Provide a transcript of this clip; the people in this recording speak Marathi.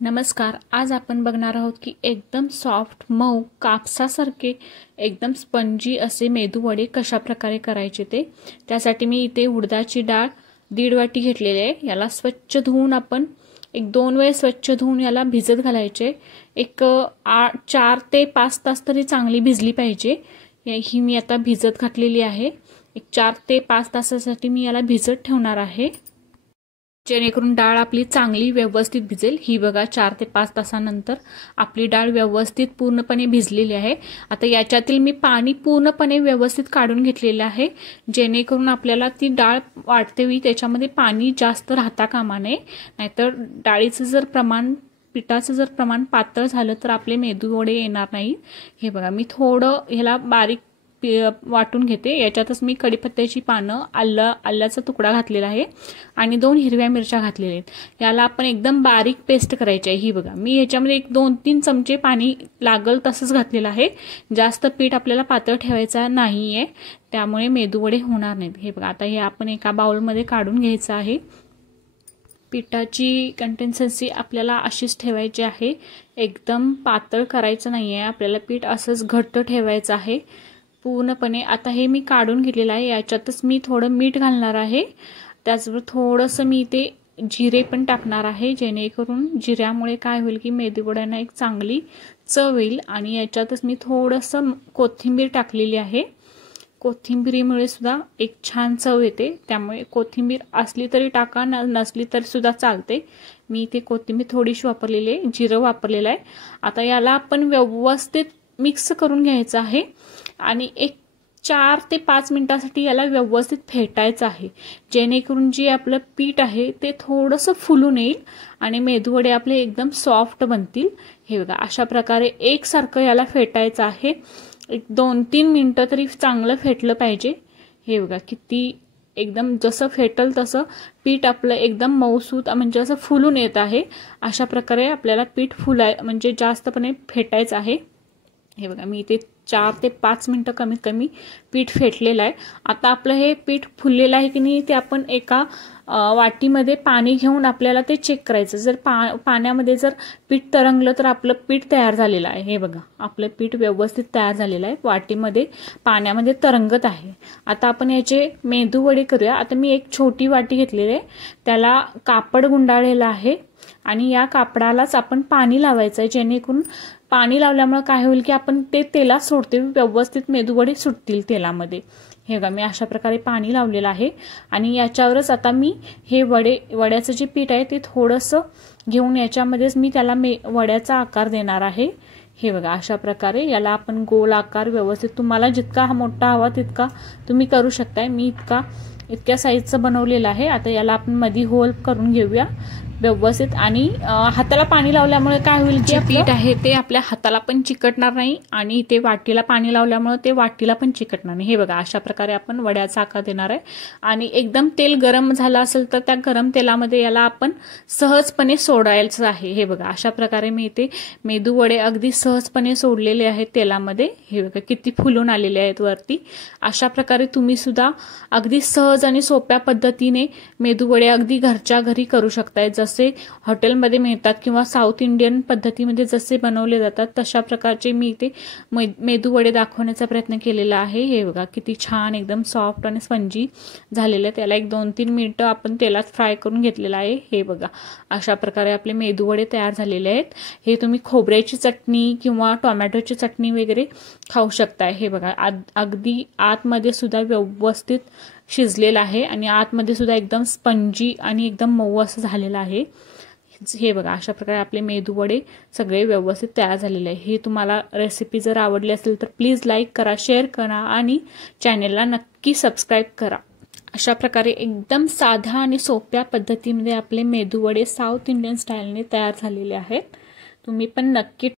नमस्कार। आज आपण बघणार आहोत की एकदम सॉफ्ट मऊ कापसासारखे एकदम स्पंजी असे मेदू वडे कशा प्रकारे करायचे ते। त्यासाठी मी इथे उडदाची डाळ 1.5 वाटी घेतलेली आहे। याला स्वच्छ धुवून आपण 1-2 वेळ स्वच्छ धुवून याला भिजत घालायचे। 4 ते 5 तास तरी चांगली भिजली पाहिजे। ही मी आता भिजत घातलेली आहे। 4 ते 5 तासासाठी मी याला भिजत ठेवणार आहे, जेणेकरून डाळ आपली चांगली व्यवस्थित भिजेल। ही बघा 4 ते 5 तासानंतर आपली डाळ व्यवस्थित पूर्णपणे भिजलेली आहे। आता याच्यातील मी पाणी पूर्णपणे व्यवस्थित काढून घेतलेले आहे, जेणेकरून आपल्याला ती डाळ वाटतेवी त्याच्यामध्ये पाणी जास्त राहता कामा नये। नाहीतर डाळीचं जर प्रमाण पिठाचं जर प्रमाण पातळ झालं तर आपले मेदू वडे येणार नाही। हे बघा मी थोडं ह्याला बारीक वाटून घेते। याच्यातच मी कढीपत्त्याची पानं, आल्याचा तुकडा घातलेला आहे आणि 2 हिरव्या मिरच्या घातलेल्या आहेत। याला आपण एकदम बारीक पेस्ट करायची आहे। ही बघा मी याच्यामध्ये 1-2-3 चमचे पाणी लागल तसंच घातलेलं आहे। जास्त पीठ आपल्याला पातळ ठेवायचा नाहीये, त्यामुळे मेदू वडे होणार नाहीत। हे बघा आता हे आपण एका बाउलमध्ये काढून घ्यायचं आहे। पिठाची कन्सिस्टन्सी आपल्याला अशीच ठेवायची आहे, एकदम पातळ करायचं नाहीये आपल्याला। पीठ असंच घट्ट ठेवायचं आहे पूर्णपणे। आता हे मी काढून घेतलेलं आहे। याच्यातच मी थोडं मीठ घालणार आहे, त्याचबरोबर थोडंसं मी ते जिरे पण टाकणार आहे, जेणेकरून जिऱ्यामुळे काय होईल की मेदू वड्यांना एक चांगली चव येईल। आणि याच्यातच मी थोडंसं कोथिंबीर टाकलेली आहे। कोथिंबीरीमुळे सुद्धा एक छान चव येते, त्यामुळे कोथिंबीर असली तरी टाका, नसली तरी सुद्धा चालते। मी इथे कोथिंबीर थोडीशी वापरलेली आहे, जिरं वापरलेलं आहे। आता याला आपण व्यवस्थित मिक्स करून घ्यायचं आहे आणि 4 ते 5 मिनिटांसाठी याला व्यवस्थित फेटायचं आहे, जेणेकरून जे आपलं पीठ आहे ते थोडंसं फुलून येईल आणि मेदू वडे आपले एकदम सॉफ्ट बनतील। हे बघा अशा प्रकारे एकसारखं याला फेटायचं आहे। 2-3 मिनिटं तरी चांगलं फेटलं पाहिजे। हे बघा किती एकदम जसं फेटल तसं पीठ आपलं एकदम मऊसूत म्हणजे असं फुलून येत आहे। अशा प्रकारे आपल्याला पीठ म्हणजे जास्तपणे फेटायचं आहे। हे बघा मी इथे 4 ते 5 मिनिटं कमीत कमी पीठ फेटलेलं आहे। आता आपलं हे पीठ फुललेलं आहे की नाही ते आपण एका वाटीमध्ये पाणी घेऊन आपल्याला ते चेक करायचं। जर पाण्यामध्ये जर पीठ तरंगलं तर आपलं पीठ तयार झालेलं आहे। हे बघा आपलं पीठ व्यवस्थित तयार झालेलं आहे, वाटीमध्ये पाण्यामध्ये तरंगत आहे। आता आपण याचे मेदू वडे करूया। आता मी एक छोटी वाटी घेतलेली आहे, त्याला कापड गुंडाळलेलं आहे आणि या कापडालाच आपण पाणी लावायचं आहे, जेणेकरून पाणी लावल्यामुळे काय होईल की आपण ते तेलात सोडते, व्यवस्थित मेदू वडे सुटतील तेलामध्ये। हे बघा मी अशा प्रकारे पाणी लावलेलं आहे आणि याच्यावरच आता मी हे वड्याचं जे पीठ आहे ते थोडंसं घेऊन याच्यामध्येच मी त्याला वड्याचा आकार देणार आहे। हे बघा अशा प्रकारे याला आपण गोल आकार व्यवस्थित तुम्हाला जितका मोठा हवा तितका तुम्ही करू शकताय। मी इतक्या साईजचं बनवलेलं आहे। आता याला आपण मध्ये होल करून घेऊया व्यवस्थित आणि हाताला पाणी लावल्यामुळे काय होईल जे पीठ आहे ते आपल्या हाताला पण चिकटणार नाही आणि ते वाटीला पाणी लावल्यामुळे ते वाटीला पण चिकटणार नाही। हे बघा अशा प्रकारे आपण वड्याचा आकार देणार आहे आणि एकदम तेल गरम झालं असेल तर त्या गरम तेलामध्ये याला आपण सहजपणे सोडायचं आहे। हे बघा अशा प्रकारे मी इथे मेदू वडे अगदी सहजपणे सोडलेले आहेत तेलामध्ये। हे बघा किती फुलून आलेले आहेत वरती। अशा प्रकारे तुम्ही सुद्धा अगदी सहज आणि सोप्या पद्धतीने मेदू वडे अगदी घरच्या घरी करू शकताय। जसे हॉटेलमध्ये मिळतात किंवा साऊथ इंडियन पद्धतीमध्ये जसे बनवले जातात तशा प्रकारचे मी इथे मेदू वडे दाखवण्याचा प्रयत्न केलेला आहे। हे बघा किती छान एकदम सॉफ्ट आणि स्पंजी झालेले. त्याला 1-2-3 मिनिटं आपण तेलात फ्राय करून घेतलेला आहे. हे बघा अशा प्रकारे आपले मेदू वडे तयार झालेले आहेत. हे तुम्ही खोबऱ्याची चटणी किंवा टोमॅटोची चटणी वगैरे खाऊ शकताय. हे बघा अगदी आतमध्ये सुद्धा व्यवस्थित शिजलेला आहे आणि आतमध्ये सुद्धा एकदम स्पंजी आणि एकदम मऊ असं झालेलं आहे. हे बघा अशा प्रकारे आपले मेदू वडे सगळे व्यवस्थित तयार झालेले आहे. हे तुम्हाला रेसिपी जर आवडली असेल तर प्लीज लाईक करा, शेअर करा आणि चॅनेलला नक्की सबस्क्राईब करा. अशा प्रकारे एकदम साधा आणि सोप्या पद्धतीमध्ये आपले मेदू वडे साऊथ इंडियन स्टाईलने तयार झालेले आहेत. तुम्ही पण नक्की